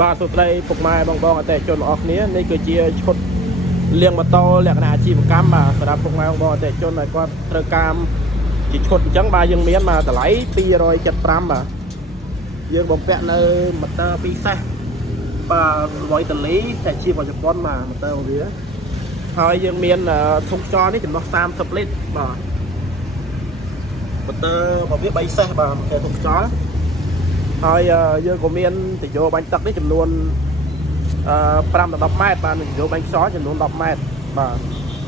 បាទសុទ្ធត្រីពុកម៉ែបងអតិថិជនអស់គ្នានេះគឺជាឈុតលៀងម៉ូតូលក្ខណៈអាជីវកម្មបាទសម្រាប់ពុកម៉ែបងអតិថិជនដែលគាត់ត្រូវការជាឈុតអញ្ចឹងបាទយើងមានបាទតម្លៃ275បាទយើងបំពាក់នៅម៉ូទ័រពីរសេះបាទវ៉ៃតលីតែជារបស់ជប៉ុនបាទម៉ូទ័រវាហើយយើងមានធុងចរនេះចំនួន30លីត្របាទម៉ូទ័ររបស់វា3សេះបាទគេធុងចរហើយយើងក៏មានតយោបាញ់ទឹកនេះចំនួន5ដល់10ម៉ែត្របាទនឹងតយោបាញ់ខ្យល់ចំនួន10ម៉ែត្របាទ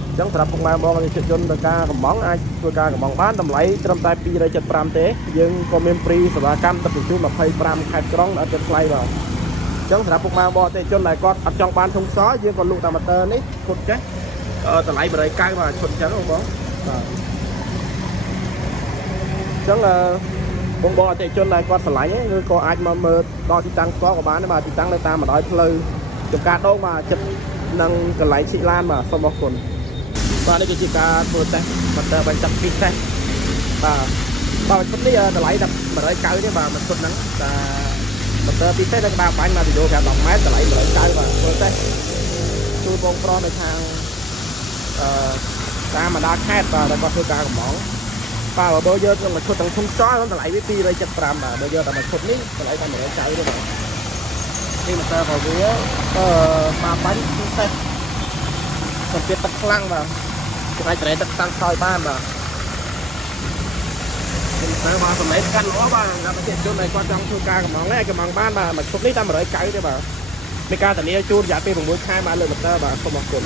អញ្ចឹងសម្រាប់ពុកម៉ែបងអតិថិជនទៅការកំងអាចធ្វើការកំងបានតម្លៃត្រឹមតែ275ទេយើងក៏មានព្រីសេវាកម្មទឹកជញ្ជូន25ខែក្រុងអត់ចិត្តថ្លៃបាទអញ្ចឹងសម្រាប់ពុកម៉ែបងអតិថិជនដែលគាត់អត់ចង់បានធុងខ្យល់យើងក៏លក់តាមម៉ូទ័រនេះឈុតចេះតម្លៃ190បាទឈុតអញ្ចឹងបងបាទអញ្ចឹងបងអតិថិជនដែលគាត់ឆ្លាញ់គឺក៏អាចមកមើលដល់ទីតាំងផ្ទាល់ក៏បានដែរបាទទីតាំងនៅតាមបណ្ដោយផ្លូវចំការដងបាទចិត្តនឹងកន្លែងឈិះឡានបាទសូមអរគុណបាទនេះគឺជាការធ្វើតេស្តម៉ូទ័របាញ់ទឹកពីរសេះបាទឈុតនេះតម្លៃ190ទេបាទមួយឈុតហ្នឹងតែម៉ូទ័រពីរសេះនៅក្បាលបាញ់មកវីដេអូ5 10ម៉ែត្រតម្លៃ190បាទធ្វើតេស្តជួយបងប្រុសនៅខាងតាមបណ្ដាខេត្តបាទដែលគាត់ធ្វើការកំងបាទបើយកទៅមួយឈុតទាំងធុងចោលតម្លៃវា275បាទបើយកតែមួយឈុតនេះតម្លៃតែ190ទេបាទនេះម៉ូទ័ររបស់វាបាទបាញ់ពិសេសសម្ពាធទឹកខ្លាំងបាទអាចត្រេទឹកតាំងខ្សោយបានបាទខ្ញុំស្នើមកសម្លេងកាន់ល្អបាទដល់ប្រជាជនដែលគាត់ចង់ធ្វើការកំងនេះកំងបានបាទមួយឈុតនេះតែ190ទេបាទមានការធានាជូនរយៈពេល6ខែមកលើម៉ូទ័របាទសូមអរគុណ